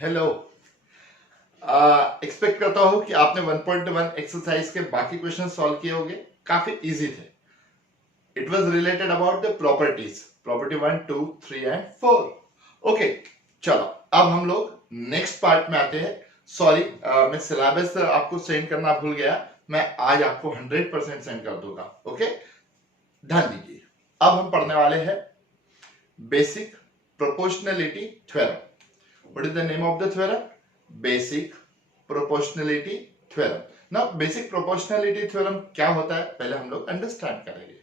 Hello. Expect करता हूँ कि आपने 1.1 एक्सरसाइज के बाकी क्वेश्चन सॉल्व किए होंगे। काफी इजी थे। It was related about the properties, property 1, 2, 3 and 4। Okay, चलो अब हम लोग नेक्स्ट पार्ट में आते हैं। सॉरी, मैं सिलेबस आपको सेंड करना भूल गया। मैं आज आपको 100% सेंड कर दूंगा। ओके, ध्यान दीजिए। अब हम पढ़ने वाले हैं basic proportionality theorem. What is the name of the theorem? Basic proportionality theorem. Now, basic proportionality theorem क्या होता है पहले हम लोग अंडरस्टैंड करेंगे।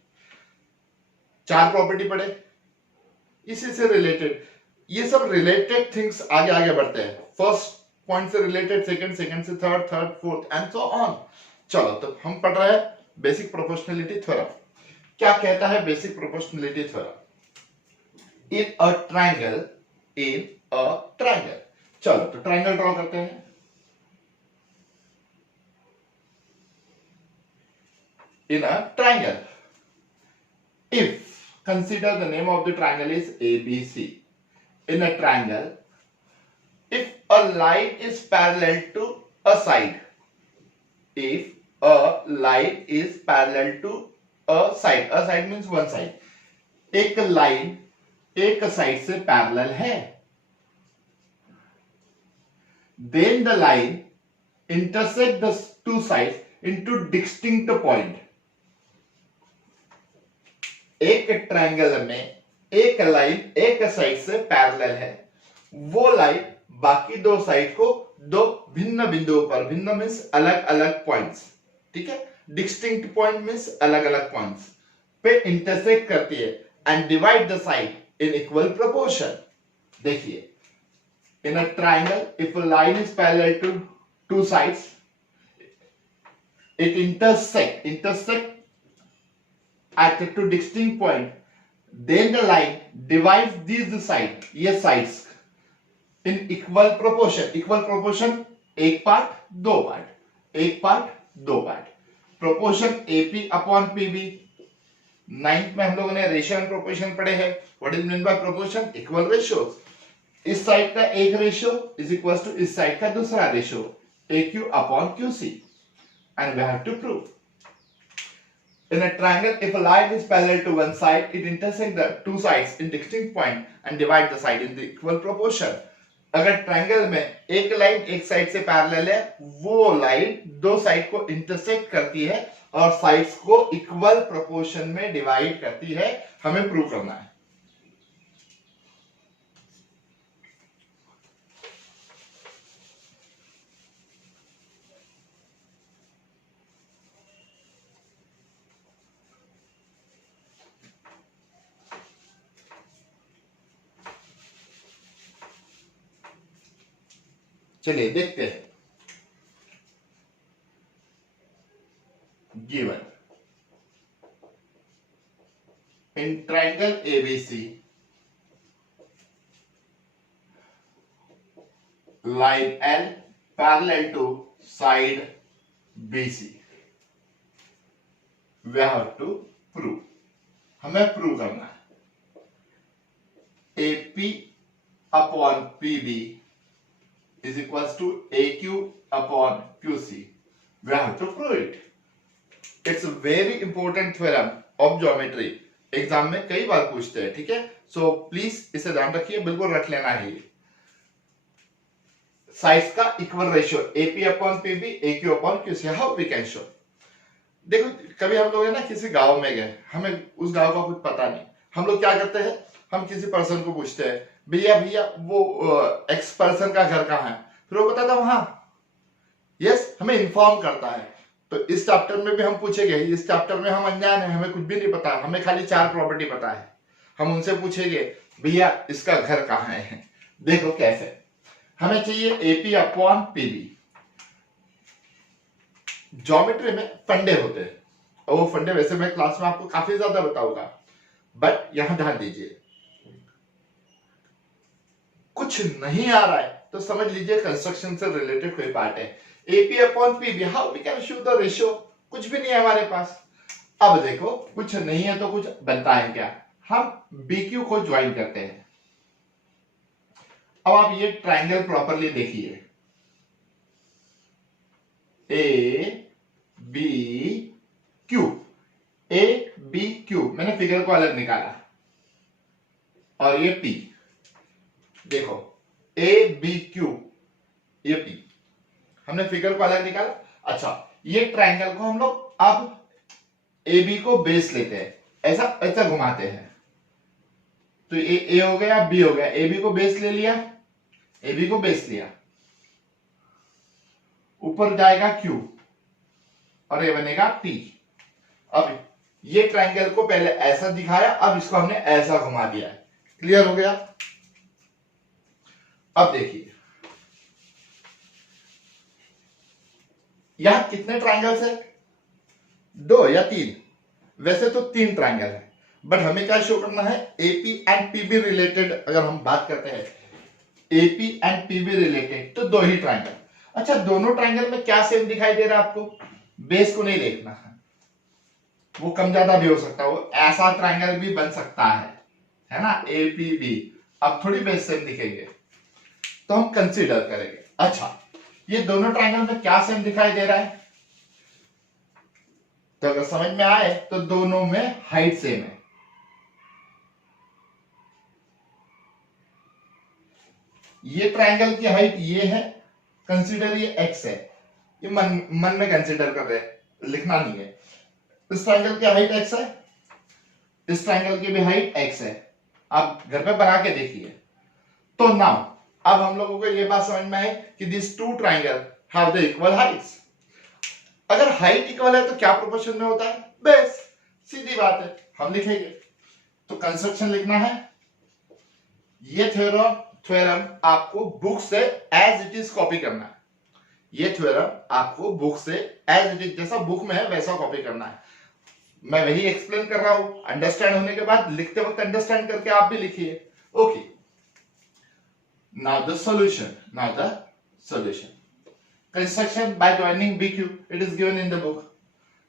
चार प्रॉपर्टी पढ़े, इसी से रिलेटेड ये सब रिलेटेड थिंग्स आगे आगे बढ़ते हैं। फर्स्ट पॉइंट से रिलेटेड, सेकंड, सेकंड से third, third fourth and so on. चलो तो हम पढ़ रहे हैं बेसिक प्रोपोर्शनलिटी थ्योरम। क्या कहता है basic proportionality theorem? In a triangle, in a triangle. चलो तो ट्रायंगल ड्रॉ करते हैं। In a triangle, if consider the name of the triangle is ABC. In a triangle, if a line is parallel to a side, if a line is parallel to a side means one side, एक line एक side से parallel है, then the line intersect the two sides into distinct point. एक triangle में एक line एक side से parallel है, वो लाइन बाकी दो साइड को दो भिन्न बिंदुओं पर, भिन्न मींस अलग अलग पॉइंट्स, ठीक है, डिस्टिंक्ट पॉइंट मींस अलग अलग पॉइंट्स पे इंटरसेक्ट करती है and divide the side in equal proportion. देखिए, in a triangle if a line is parallel to two sides, it intersect at two distinct point, then the line divides these side, ये sides in equal proportion. equal proportion एक part दो part, एक part दो part, proportion AP upon PB। Ninth में हम लोगों ने ratio and proportion पढ़े हैं। What is mean by proportion? Equal ratio. इस साइड का एक रेशियो इज इक्वल टू इस साइड का दूसरा ratio, AQ upon QC, and we have to prove. In a triangle, if a line is parallel to one side, it intersects the two sides in distinct point and divide the side in the equal proportion. अगर triangle में एक line एक side से parallel है, वो line दो side को intersect करती है और साइड्स को इक्वल प्रोपोर्शन में डिवाइड करती है। हमें प्रूव करना है। चलिए देखते हैं। Given in triangle ABC, line L parallel to side BC, we have to prove, हमें प्रूव करना है AP upon PB is equals to AQ upon QC. We have to prove it. It's a very important theorem of geometry. Exam में कई बार पूछते हैं, ठीक है। So please इसे ध्यान रखिए, बिल्कुल रख लेना है। साइड्स का equal ratio AP upon PB, AQ upon QC, how we can show. देखो, कभी हम लोग है ना किसी गांव में गए, हमें उस गांव का कुछ पता नहीं, हम लोग क्या करते हैं, हम किसी पर्सन को पूछते हैं, भैया भैया वो एक्स पर्सन का घर कहाँ है, फिर वो बताता वहां, यस, हमें इन्फॉर्म करता है। तो इस चैप्टर में भी हम पूछेंगे, इस चैप्टर में हम अनजान है, हमें कुछ भी नहीं पता, हमें खाली चार प्रॉपर्टी पता है। हम उनसे पूछेंगे भैया इसका घर कहाँ है। देखो कैसे, हमें चाहिए AP अपॉन PB। ज्योमेट्री में फंडे होते हैं, और वो फंडे वैसे मैं क्लास में आपको काफी ज्यादा बताऊंगा, बट यहां ध्यान दीजिए। कुछ नहीं आ रहा है तो समझ लीजिए कंस्ट्रक्शन से रिलेटेड कोई पार्ट है। AP upon PB, how we can show the ratio? कुछ भी नहीं है हमारे पास। अब देखो, कुछ नहीं है तो कुछ बनता है क्या? हम BQ को ज्वाइन करते हैं। अब आप ये ट्राइंगल प्रॉपरली देखिए, A B Q, A B Q, मैंने फिगर को अलग निकाला, और ये पी, देखो ए बी क्यू, ये पी, हमने फिगर को अलग निकाला। अच्छा, ये ट्राइंगल को हम लोग अब ए बी को बेस लेते हैं, ऐसा ऐसा घुमाते हैं, तो ये ए हो गया, बी हो गया, ए बी को बेस ले लिया, ए बी को बेस लिया, ऊपर जाएगा क्यू और ये बनेगा पी। अब ये ट्राइंगल को पहले ऐसा दिखाया, अब इसको हमने ऐसा घुमा दिया है। क्लियर हो गया? अब देखिए यहां कितने ट्राइंगल्स है? 2 या 3? वैसे तो 3 ट्राइंगल है, बट हमें क्या शो करना है? एपी एंड पीबी रिलेटेड अगर हम बात करते हैं, एपी एंड पीबी रिलेटेड, तो 2 ही ट्राइंगल। अच्छा, दोनों ट्राइंगल में क्या सेम दिखाई दे रहा है आपको? बेस को नहीं देखना है, वो कम ज्यादा भी हो सकता है, वो ऐसा ट्राइंगल भी बन सकता है ना, एपीबी। अब थोड़ी बेस सेम दिखेंगे, तो हम कंसीडर करेंगे। अच्छा, ये दोनों ट्राइंगल में क्या सेम दिखाई दे रहा है? तो अगर समझ में आए तो दोनों में हाइट सेम है। ये ट्राइंगल की हाइट ये है, कंसीडर ये x है, ये मन में कंसीडर कर रहे हैं, लिखना नहीं है। इस ट्राइंगल की हाइट x है, इस ट्राइंगल की भी हाइट x है। आप घर पे बना के देखिए। तो नाउ अब हम लोगों को ये बात समझ में आई कि this 2 triangle have the equal Heights. अगर हाइट इक्वल है तो क्या प्रोपोर्शन में होता है? बेस। सीधी बात है, हम लिखेंगे। तो कंस्ट्रक्शन लिखना है, ये थ्योरम आपको बुक से एज इट इज कॉपी करना है। ये थ्योरम आपको बुक से एज इट इज, जैसा बुक में है वैसा कॉपी करना है। मैं वही एक्सप्लेन कर रहा हूं, अंडरस्टैंड होने के बाद लिखते वक्त अंडरस्टैंड करके आप भी लिखिए। Okay, now the solution construction bye joining BQ, it is given in the book.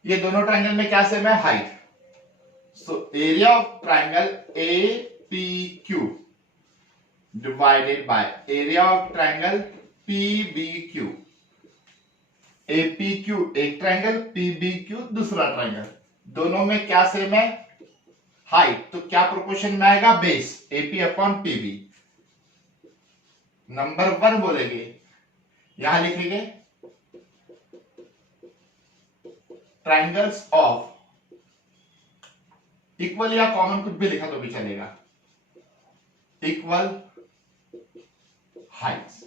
ये दोनों ट्राइंगल में क्या सेम है? Height. So area of triangle APQ divided by area of triangle PBQ। APQ एक ट्राइंगल, PBQ दूसरा triangle, दोनों में क्या सेम है? हाइट। तो क्या प्रोपोर्शन में आएगा? Base, AP upon PB। Number 1 बोलेंगे, यहां लिखेंगे ट्राइंगल्स ऑफ इक्वल, या कॉमन कुछ भी लिखा तो भी चलेगा, इक्वल हाइट्स।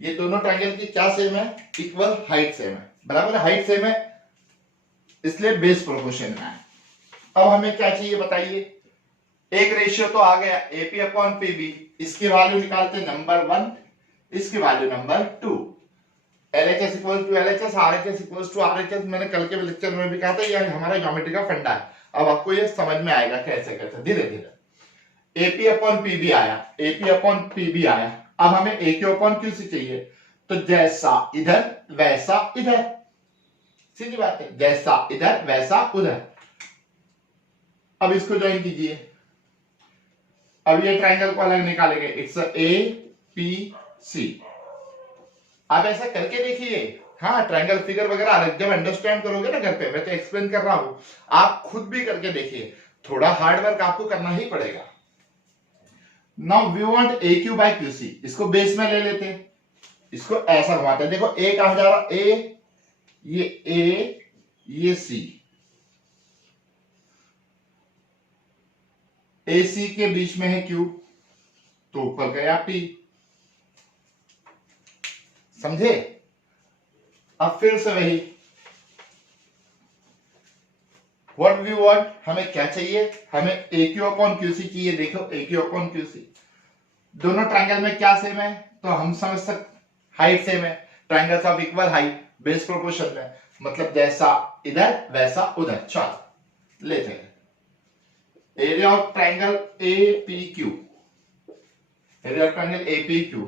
ये दोनों ट्राइंगल की क्या सेम है? इक्वल हाइट सेम है, बराबर है, हाइट सेम है, इसलिए बेस प्रोपोर्शन में है। अब हमें क्या चाहिए बताइए? एक रेशियो तो आ गया, AP अपॉन PB, इसकी वैल्यू निकालते नंबर 1, इसकी value number 2। LHS equal to LHS, RHS equal to RHS। मैंने कल के लेक्चर में भी कहा था, यह हमारा ज्योमेट्री का फंडा है। अब आपको ये समझ में आएगा कैसे कैसे, धीरे धीरे। AP अपॉन PB आया, AP अपॉन PB आया, अब हमें AQ अपॉन QC चाहिए, तो जैसा इधर वैसा इधर, सीधी बात है, जैसा इधर वैसा उधर। अब इसको ज्वाइन कीजिए, अब ये ट्राइंगल को अलग निकालेंगे, इट्स APC। आप ऐसा करके देखिए। हाँ, ट्राइंगल फिगर वगैरह अलग जब अंडरस्टैंड करोगे ना घर पे, मैं तो एक्सप्लेन कर रहा हूं, आप खुद भी करके देखिए, थोड़ा हार्ड वर्क आपको करना ही पड़ेगा। Now we want AQ by QC, इसको बेस में ले लेते हैं, इसको ऐसा घुमाते हैं। देखो A कहां जा रहा? A, ये A, ये C, AC के बीच में है Q, तो ऊपर गया P। समझे? अब फिर से वही, व्हाट वी वांट, हमें क्या चाहिए? हमें AQ अपॉन QC चाहिए। देखो AQ अपॉन QC, दोनों ट्राइंगल में क्या सेम है? तो हम समझ सकते, हाइट सेम है, triangles of equal height, base proportion में, मतलब जैसा इधर वैसा उधर। चलो लेते हैं, area of triangle APQ, area of triangle APQ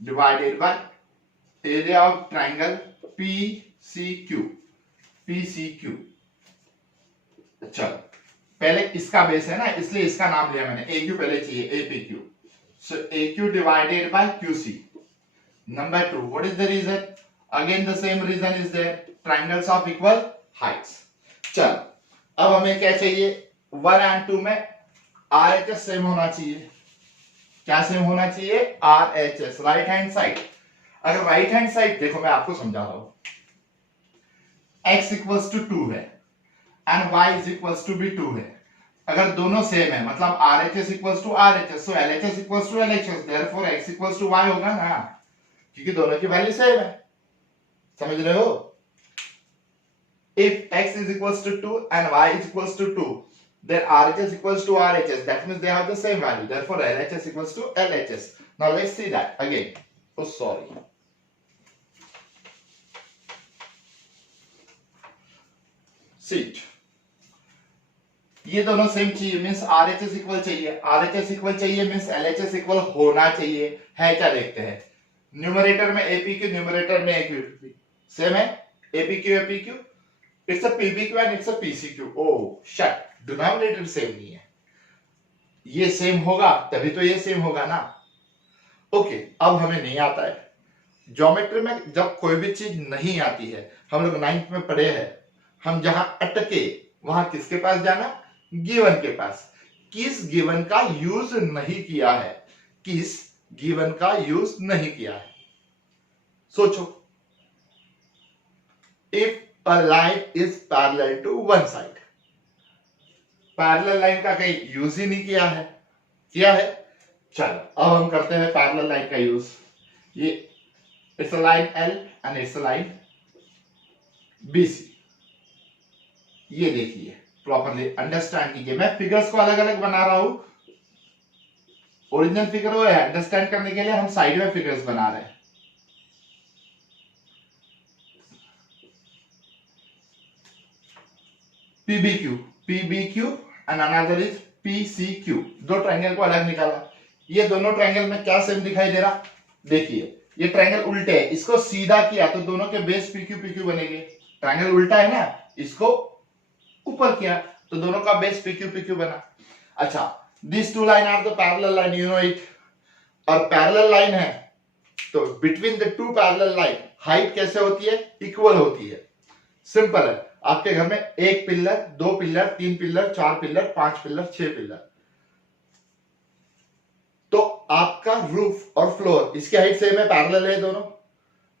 divided by area of triangle PCQ, PCQ। चलो, पहले इसका बेस है ना, इसलिए इसका नाम लिया मैंने, AQ पहले चाहिए, APQ। So AQ divided by QC. Number 2, what is the reason? Again the same reason is there, triangles of equal heights. चल अब हमें क्या चाहिए, 1 and 2 में RHS सेम होना चाहिए. क्या सेम होना चाहिए? RHS, right hand side. अगर राइट हैंड साइड देखो, मैं आपको समझा रहा हूं, x इक्वल्स टू 2 है and y is equals to भी 2 है. अगर दोनों सेम है मतलब RHS equals to RHS, so LHS equals to LHS, therefore x equals to y होगा ना, क्योंकि दोनों की वैल्यू सेम है. समझ रहे हो? If x is equals to 2 and y is equals to 2, then RHS equals to RHS. That means they have the same value. Therefore, LHS equals to LHS. Now let's see that again. Oh, sorry. See it. ये दोनों same चाहिए means RHS equal चाहिए. RHS equal चाहिए means LHS equal होना चाहिए. है क्या देखते हैं. न्यूमरेटर में APQ, न्यूमरेटर में AQP सेम है. APQ it's a PBQ and it's a PCQ. oh shit, denominator same नहीं है. ये सेम होगा तभी तो ये सेम होगा ना. ओके, अब हमें नहीं आता है ज्योमेट्री में. जब कोई भी चीज नहीं आती है, हम लोग 9th में पढ़े हैं, हम जहां अटके वहां किसके पास जाना? गिवन के पास. किस गिवन का यूज नहीं किया है? किस गिवन का यूज नहीं किया है? सोचो. If a line is parallel to one side. Parallel line का कहीं यूज ही नहीं किया है. किया है? चलो अब हम करते हैं पैरेलल लाइन का यूज. ये it's a line L and it's a line BC. ये देखिए, प्रॉपर्ली अंडरस्टैंड कीजिए. मैं फिगर्स को अलग अलग बना रहा हूं. ओरिजिनल फिगर वो है, अंडरस्टैंड करने के लिए हम साइड में फिगर्स बना रहे हैं. PBQ and another is PCQ. दो ट्रायंगल को अलग निकाला. ये दोनों ट्रायंगल में क्या सेम दिखाई दे रहा? देखिए, ये ट्रायंगल उल्टे है, इसको सीधा किया तो दोनों के बेस PQ बनेंगे. ट्रायंगल उल्टा है ना, इसको ऊपर किया तो दोनों का बेस PQ बना. अच्छा, these two line are the parallel line, you know it. और पैरेलल लाइन है तो between the two parallel line height कैसे होती है? इक्वल होती है. सिंपल है. आपके घर में एक पिलर, दो पिलर, तीन पिलर, चार पिलर, पांच पिलर, छह पिलर, तो आपका रूफ और फ्लोर इसकी हाइट सेम है, पैरेलल है दोनों.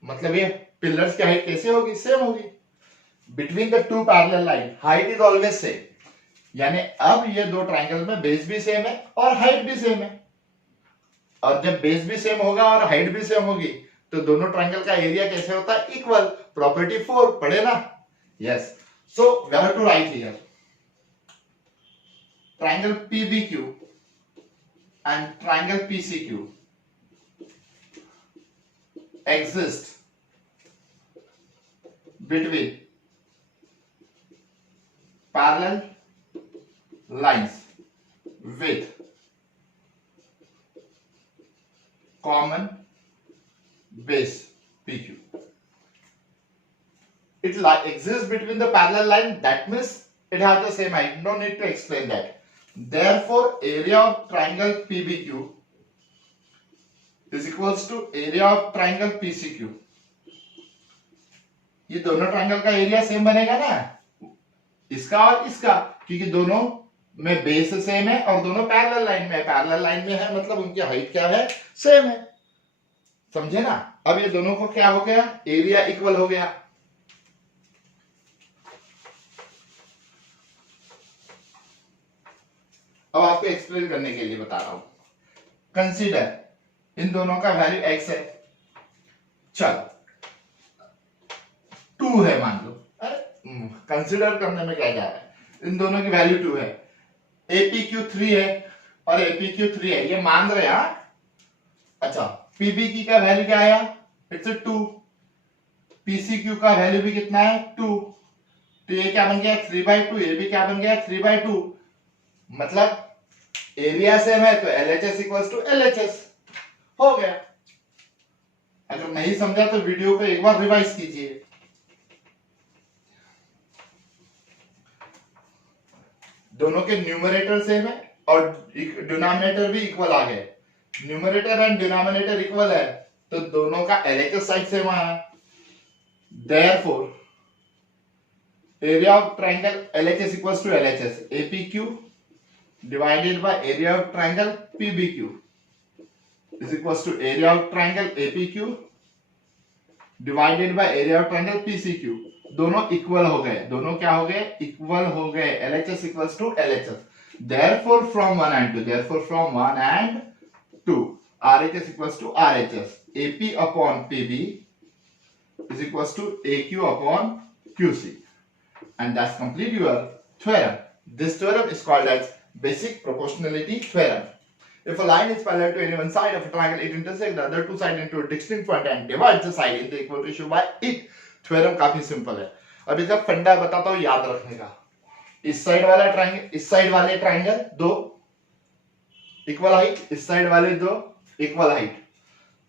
मतलब ये पिलर्स की हाइट कैसे होगी? सेम होगी. Between the two parallel line height is always same. यानी अब ये दो ट्रायंगल में बेस भी सेम है और हाइट भी सेम है. और जब बेस भी सेम होगा और हाइट भी सेम होगी तो दोनों ट्रायंगल का एरिया कैसे होता है? इक्वल. प्रॉपर्टी 4 पढ़े ना? Yes. So we have to write here triangle PBQ and triangle PCQ exist between parallel lines with common base PQ. It exists between the parallel line, that means it has the same height. No need to explain that. Therefore, area of triangle PBQ is equals to area of triangle PCQ. ये दोनों triangle का area same बनेगा ना, इसका और इसका, क्योंकि दोनों में बेस सेम है और दोनों पैरेलल लाइन में है. पैरेलल लाइन में है मतलब उनकी हाइट क्या है? सेम है. समझे ना? अब ये दोनों को क्या हो गया? एरिया इक्वल हो गया. अब आपको एक्सप्लेन करने के लिए बता रहा हूं. कंसीडर इन दोनों का वैल्यू x है. चल 2 है मान लो. अरे कंसीडर करने में क्या जा रहा है? इन दोनों की वैल्यू 2 है. APQ 3 है और APQ 3 है, ये मान रहे हैं. अच्छा, PBQ का वैल्यू क्या आया? इट्स 2. PCQ का वैल्यू भी कितना है? 2. तो ये क्या बन गया? 3/2. ये भी क्या बन गया? 3/2. मतलब एरिया सेम है तो LHS इक्वल्स टू LHS हो गया. अगर नहीं समझा तो वीडियो को एक बार रिवाइज कीजिए. दोनों के न्यूमरेटर सेम है और डिनोमिनेटर भी इक्वल आ गए. न्यूमरेटर एंड डिनोमिनेटर इक्वल है तो दोनों का एलएचएस साइड सेम है, therefore area of triangle LHS equals to LHS APQ divided by area of triangle PBQ is equals to area of triangle APQ divided by area of triangle PCQ. दोनों equal हो गए, दोनों क्या हो गए, equal हो गए, LHS equals to LHS. Therefore from 1 and 2, therefore from 1 and 2 RHS equals to RHS. AP upon PB is equals to AQ upon QC. And that's complete your theorem. This theorem is called as basic proportionality theorem. If a line is parallel to any one side of a triangle, it intersects the other two sides into a distinct point and divides the side in the equal ratio by it. Theorem काफी simple है. अब इसका फंडा बताता हूँ याद रखने का. इस साइड वाला ट्रायंगल, इस साइड वाले ट्रायंगल दो इक्वल हाइट, इस साइड वाले दो इक्वल हाइट,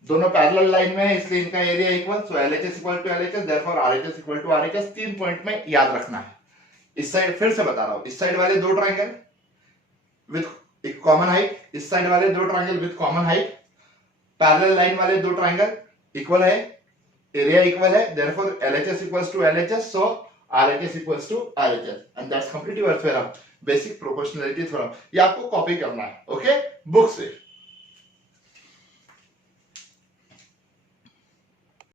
दोनों पैरेलल लाइन में है इसलिए इनका area equal, so LHS equal to LHS, therefore RHS equal to RHS. 3 point में याद रखना है. इस साइड फिर से बता रहा हूं, इस साइड वाले दो ट्रायंगल विद एक कॉमन हाइट, इस साइड वाले दो triangle with common height, parallel line वाले दो ट्रायंगल इक्वल है, एरिया इक्वल है, therefore LHS equals to LHS, so RHS equals to RHS. And that's complete your theorem, basic proportionality theorem. ये आपको copy करना है, ओके, बुक से.